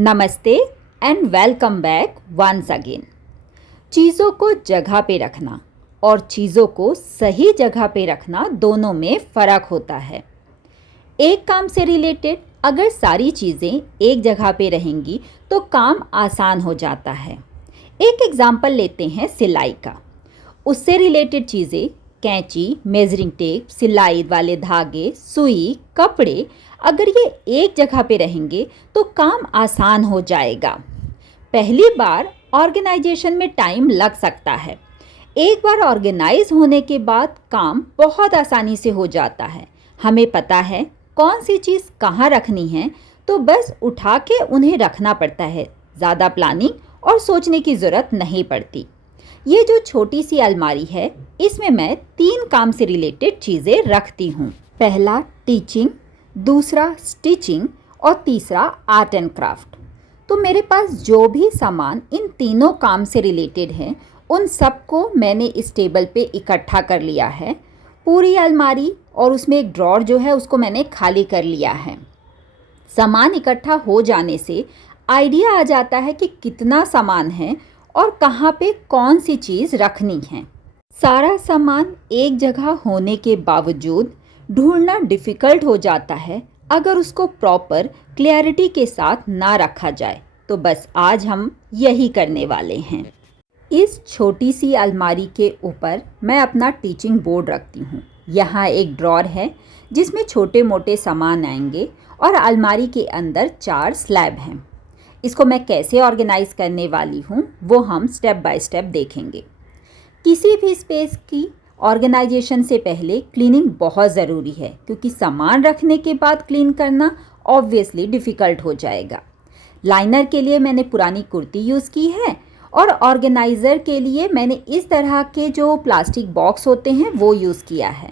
नमस्ते and welcome back once again. चीज़ों को जगह पे रखना और चीज़ों को सही जगह पे रखना दोनों में फ़र्क होता है। एक काम से रिलेटेड अगर सारी चीज़ें एक जगह पे रहेंगी तो काम आसान हो जाता है। एक एग्जाम्पल लेते हैं सिलाई का। उससे रिलेटेड चीज़ें कैंची, मेजरिंग टेप, सिलाई वाले धागे, सुई, कपड़े अगर ये एक जगह पे रहेंगे तो काम आसान हो जाएगा। पहली बार ऑर्गेनाइजेशन में टाइम लग सकता है। एक बार ऑर्गेनाइज होने के बाद काम बहुत आसानी से हो जाता है। हमें पता है कौन सी चीज़ कहाँ रखनी है, तो बस उठा के उन्हें रखना पड़ता है। ज़्यादा प्लानिंग और सोचने की ज़रूरत नहीं पड़ती। ये जो छोटी सी अलमारी है, इसमें मैं 3 काम से रिलेटेड चीज़ें रखती हूँ। पहला टीचिंग, दूसरा स्टिचिंग और तीसरा आर्ट एंड क्राफ्ट। तो मेरे पास जो भी सामान इन तीनों काम से रिलेटेड है, उन सबको मैंने इस टेबल पे इकट्ठा कर लिया है। पूरी अलमारी और उसमें एक ड्रॉर जो है उसको मैंने खाली कर लिया है। सामान इकट्ठा हो जाने से आइडिया आ जाता है कि कितना सामान है और कहाँ पे कौन सी चीज़ रखनी है। सारा सामान एक जगह होने के बावजूद ढूंढना डिफ़िकल्ट हो जाता है अगर उसको प्रॉपर क्लैरिटी के साथ ना रखा जाए। तो बस आज हम यही करने वाले हैं। इस छोटी सी अलमारी के ऊपर मैं अपना टीचिंग बोर्ड रखती हूँ। यहाँ एक ड्रॉर है जिसमें छोटे मोटे सामान आएंगे और अलमारी के अंदर 4 स्लैब हैं। इसको मैं कैसे ऑर्गेनाइज करने वाली हूँ वो हम स्टेप बाय स्टेप देखेंगे। किसी भी स्पेस की ऑर्गेनाइजेशन से पहले क्लीनिंग बहुत ज़रूरी है, क्योंकि सामान रखने के बाद क्लीन करना ऑब्वियसली डिफ़िकल्ट हो जाएगा। लाइनर के लिए मैंने पुरानी कुर्ती यूज़ की है और ऑर्गेनाइज़र के लिए मैंने इस तरह के जो प्लास्टिक बॉक्स होते हैं वो यूज़ किया है।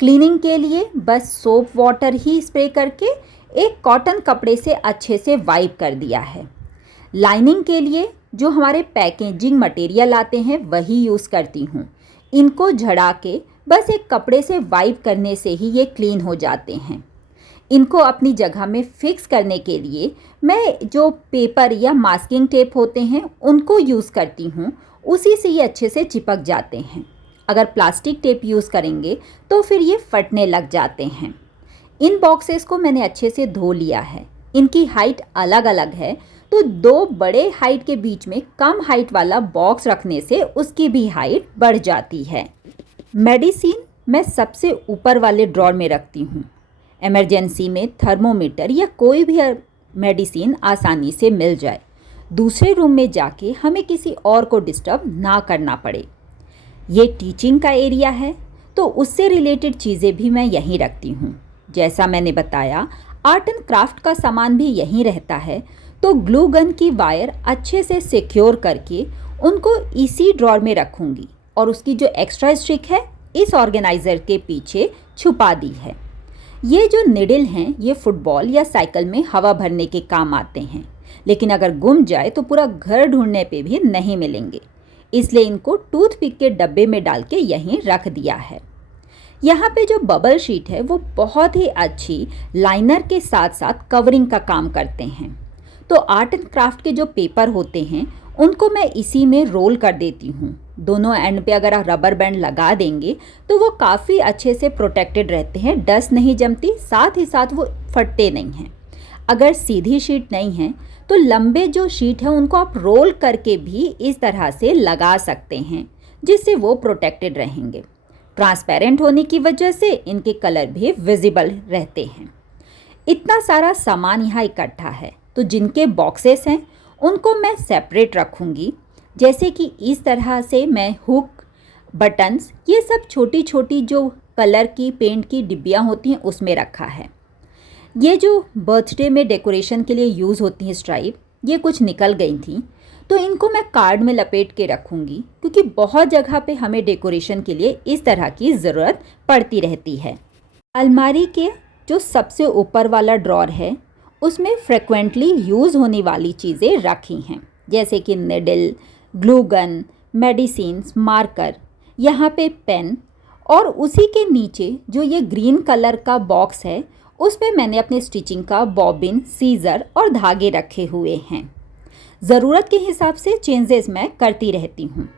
क्लीनिंग के लिए बस सोप वाटर ही स्प्रे करके एक कॉटन कपड़े से अच्छे से वाइप कर दिया है। लाइनिंग के लिए जो हमारे पैकेजिंग मटेरियल आते हैं वही यूज़ करती हूँ। इनको झड़ा के बस एक कपड़े से वाइप करने से ही ये क्लीन हो जाते हैं। इनको अपनी जगह में फिक्स करने के लिए मैं जो पेपर या मास्किंग टेप होते हैं उनको यूज़ करती हूँ। उसी से ये अच्छे से चिपक जाते हैं। अगर प्लास्टिक टेप यूज़ करेंगे तो फिर ये फटने लग जाते हैं। इन बॉक्सेस को मैंने अच्छे से धो लिया है। इनकी हाइट अलग अलग है, तो 2 बड़े हाइट के बीच में कम हाइट वाला बॉक्स रखने से उसकी भी हाइट बढ़ जाती है। मेडिसिन मैं सबसे ऊपर वाले ड्रॉर में रखती हूँ। इमरजेंसी में थर्मोमीटर या कोई भी मेडिसिन आसानी से मिल जाए, दूसरे रूम में जाके हमें किसी और को डिस्टर्ब ना करना पड़े। ये टीचिंग का एरिया है, तो उससे रिलेटेड चीज़ें भी मैं यहीं रखती हूँ। जैसा मैंने बताया, आर्ट एंड क्राफ्ट का सामान भी यहीं रहता है, तो ग्लू गन की वायर अच्छे से सिक्योर करके उनको इसी ड्रॉर में रखूँगी और उसकी जो एक्स्ट्रा स्ट्रिक है इस ऑर्गेनाइज़र के पीछे छुपा दी है। ये जो निडल हैं ये फुटबॉल या साइकिल में हवा भरने के काम आते हैं, लेकिन अगर गुम जाए तो पूरा घर ढूंढने पे भी नहीं मिलेंगे, इसलिए इनको टूथपिक के डब्बे में डाल के यहीं रख दिया है। यहाँ पे जो बबल शीट है वो बहुत ही अच्छी लाइनर के साथ साथ कवरिंग का काम करते हैं। तो आर्ट एंड क्राफ्ट के जो पेपर होते हैं उनको मैं इसी में रोल कर देती हूँ। दोनों एंड पे अगर आप रबर बैंड लगा देंगे तो वो काफ़ी अच्छे से प्रोटेक्टेड रहते हैं, डस्ट नहीं जमती, साथ ही साथ वो फटते नहीं हैं। अगर सीधी शीट नहीं है तो लंबे जो शीट है उनको आप रोल करके भी इस तरह से लगा सकते हैं, जिससे वो प्रोटेक्टेड रहेंगे। ट्रांसपेरेंट होने की वजह से इनके कलर भी विजिबल रहते हैं। इतना सारा सामान यहाँ इकट्ठा है, तो जिनके बॉक्सेस हैं उनको मैं सेपरेट रखूँगी। जैसे कि इस तरह से मैं हुक, बटन्स, ये सब छोटी छोटी जो कलर की पेंट की डिब्बियाँ होती हैं उसमें रखा है। ये जो बर्थडे में डेकोरेशन के लिए यूज़ होती हैं स्ट्राइप, ये कुछ निकल गई थी, तो इनको मैं कार्ड में लपेट के रखूँगी, क्योंकि बहुत जगह पे हमें डेकोरेशन के लिए इस तरह की ज़रूरत पड़ती रहती है। अलमारी के जो सबसे ऊपर वाला ड्रॉर है उसमें फ्रिक्वेंटली यूज़ होने वाली चीज़ें रखी हैं, जैसे कि needle, glue gun, medicines, marker, यहाँ पे पेन, और उसी के नीचे जो ये ग्रीन कलर का बॉक्स है उस पे मैंने अपनी स्टिचिंग का बॉबिन, सीज़र और धागे रखे हुए हैं। ज़रूरत के हिसाब से चेंजेस मैं करती रहती हूँ।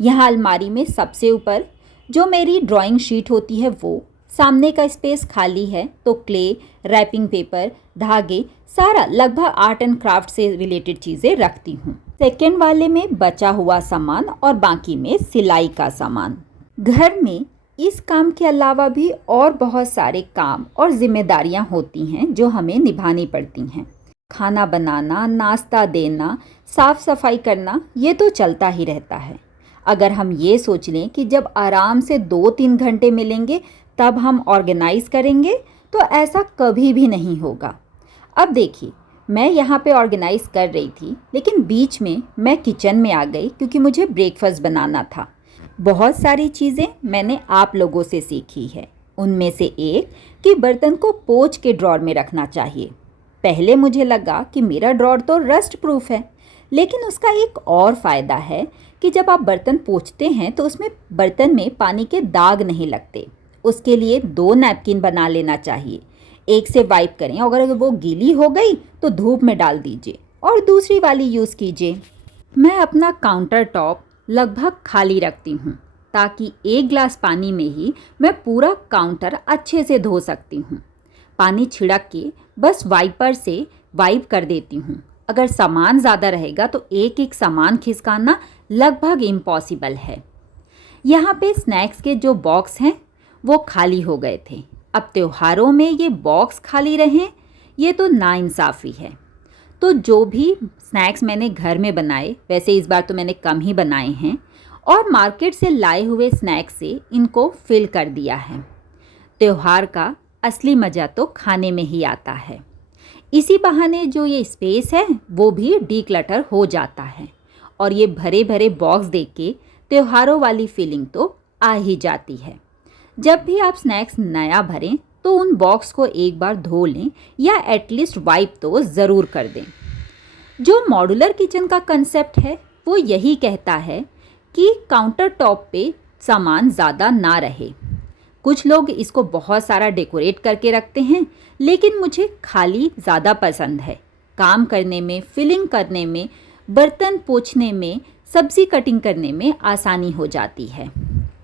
यहाँ अलमारी में सबसे ऊपर जो मेरी ड्राइंग शीट होती है वो, सामने का स्पेस खाली है तो क्ले, रैपिंग पेपर, धागे, सारा लगभग आर्ट एंड क्राफ्ट से रिलेटेड चीज़ें रखती हूँ। सेकेंड वाले में बचा हुआ सामान और बाकी में सिलाई का सामान। घर में इस काम के अलावा भी और बहुत सारे काम और जिम्मेदारियाँ होती हैं जो हमें निभानी पड़ती हैं। खाना बनाना, नाश्ता देना, साफ सफाई करना, ये तो चलता ही रहता है। अगर हम ये सोच लें कि जब आराम से 2-3 घंटे मिलेंगे तब हम ऑर्गेनाइज़ करेंगे, तो ऐसा कभी भी नहीं होगा। अब देखिए, मैं यहाँ पे ऑर्गेनाइज़ कर रही थी, लेकिन बीच में मैं किचन में आ गई क्योंकि मुझे ब्रेकफास्ट बनाना था। बहुत सारी चीज़ें मैंने आप लोगों से सीखी है। उनमें से एक कि बर्तन को पोंछ के ड्रॉर में रखना चाहिए। पहले मुझे लगा कि मेरा ड्रॉर तो रस्ट प्रूफ है, लेकिन उसका एक और फ़ायदा है कि जब आप बर्तन पोंछते हैं तो उसमें बर्तन में पानी के दाग नहीं लगते। उसके लिए 2 नैपकिन बना लेना चाहिए। एक से वाइप करें, अगर वो गीली हो गई तो धूप में डाल दीजिए और दूसरी वाली यूज़ कीजिए। मैं अपना काउंटर टॉप लगभग खाली रखती हूँ ताकि 1 गिलास पानी में ही मैं पूरा काउंटर अच्छे से धो सकती हूँ। पानी छिड़क के बस वाइपर से वाइप कर देती हूँ। अगर सामान ज़्यादा रहेगा तो एक एक सामान खिसकाना लगभग इम्पॉसिबल है। यहाँ पे स्नैक्स के जो बॉक्स हैं वो खाली हो गए थे। अब त्योहारों में ये बॉक्स खाली रहें, ये तो नाइंसाफ़ी है। तो जो भी स्नैक्स मैंने घर में बनाए, वैसे इस बार तो मैंने कम ही बनाए हैं, और मार्केट से लाए हुए स्नैक्स से इनको फिल कर दिया है। त्योहार का असली मज़ा तो खाने में ही आता है। इसी बहाने जो ये स्पेस है वो भी डीक्लटर हो जाता है और ये भरे भरे बॉक्स देख के त्योहारों वाली फीलिंग तो आ ही जाती है। जब भी आप स्नैक्स नया भरें तो उन बॉक्स को एक बार धो लें या एटलीस्ट वाइप तो ज़रूर कर दें। जो मॉड्यूलर किचन का कंसेप्ट है वो यही कहता है कि काउंटर टॉप पे सामान ज़्यादा ना रहे। कुछ लोग इसको बहुत सारा डेकोरेट करके रखते हैं, लेकिन मुझे खाली ज़्यादा पसंद है। काम करने में, फिलिंग करने में, बर्तन पोंछने में, सब्ज़ी कटिंग करने में आसानी हो जाती है।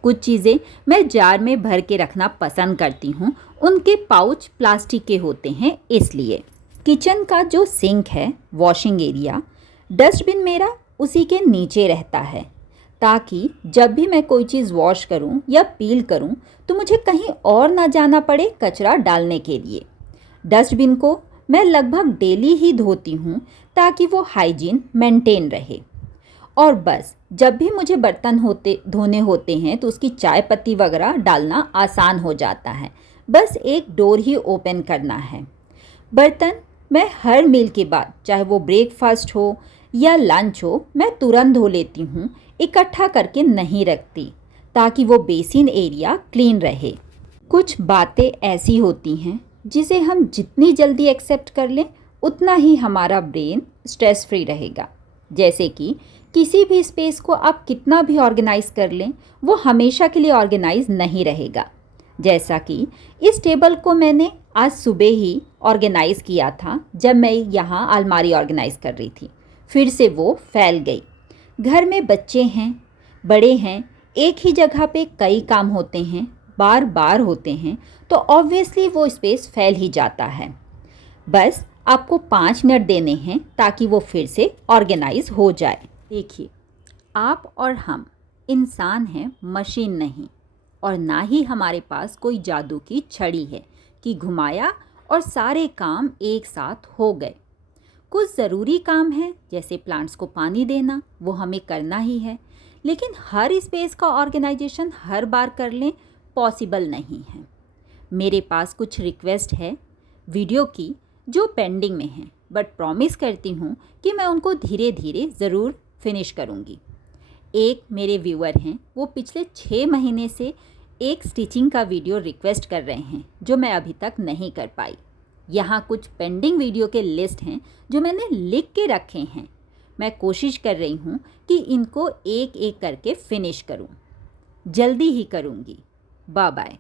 कुछ चीज़ें मैं जार में भर के रखना पसंद करती हूँ। उनके पाउच प्लास्टिक के होते हैं इसलिए। किचन का जो सिंक है, वॉशिंग एरिया, डस्टबिन मेरा उसी के नीचे रहता है ताकि जब भी मैं कोई चीज़ वॉश करूं या पील करूं तो मुझे कहीं और ना जाना पड़े कचरा डालने के लिए। डस्टबिन को मैं लगभग डेली ही धोती हूं ताकि वो हाइजीन मेंटेन रहे। और बस जब भी मुझे बर्तन धोने होते हैं तो उसकी चाय पत्ती वगैरह डालना आसान हो जाता है। बस एक डोर ही ओपन करना है। बर्तन मैं हर मील के बाद, चाहे वो ब्रेकफास्ट हो या लंच हो, मैं तुरंत धो लेती हूँ। इकट्ठा करके नहीं रखती ताकि वो बेसिन एरिया क्लीन रहे। कुछ बातें ऐसी होती हैं जिसे हम जितनी जल्दी एक्सेप्ट कर लें उतना ही हमारा ब्रेन स्ट्रेस फ्री रहेगा। जैसे कि किसी भी स्पेस को आप कितना भी ऑर्गेनाइज कर लें वो हमेशा के लिए ऑर्गेनाइज नहीं रहेगा। जैसा कि इस टेबल को मैंने आज सुबह ही ऑर्गेनाइज़ किया था जब मैं यहाँ अलमारी ऑर्गेनाइज़ कर रही थी, फिर से वो फैल गई। घर में बच्चे हैं, बड़े हैं, एक ही जगह पे कई काम होते हैं, बार बार होते हैं, तो ऑब्वियसली वो स्पेस फैल ही जाता है। बस आपको 5 मिनट देने हैं ताकि वो फिर से ऑर्गेनाइज हो जाए। देखिए, आप और हम इंसान हैं, मशीन नहीं, और ना ही हमारे पास कोई जादू की छड़ी है कि घुमाया और सारे काम एक साथ हो गए। कुछ ज़रूरी काम है जैसे प्लांट्स को पानी देना, वो हमें करना ही है, लेकिन हर स्पेस का ऑर्गेनाइजेशन हर बार कर लें पॉसिबल नहीं है। मेरे पास कुछ रिक्वेस्ट है वीडियो की जो पेंडिंग में हैं, बट प्रॉमिस करती हूँ कि मैं उनको धीरे धीरे ज़रूर फिनिश करूँगी। एक मेरे व्यूअर हैं, वो पिछले 6 महीने से एक स्टिचिंग का वीडियो रिक्वेस्ट कर रहे हैं जो मैं अभी तक नहीं कर पाई। यहाँ कुछ पेंडिंग वीडियो के लिस्ट हैं जो मैंने लिख के रखे हैं। मैं कोशिश कर रही हूँ कि इनको एक एक करके फिनिश करूँ। जल्दी ही करूँगी। Bye bye.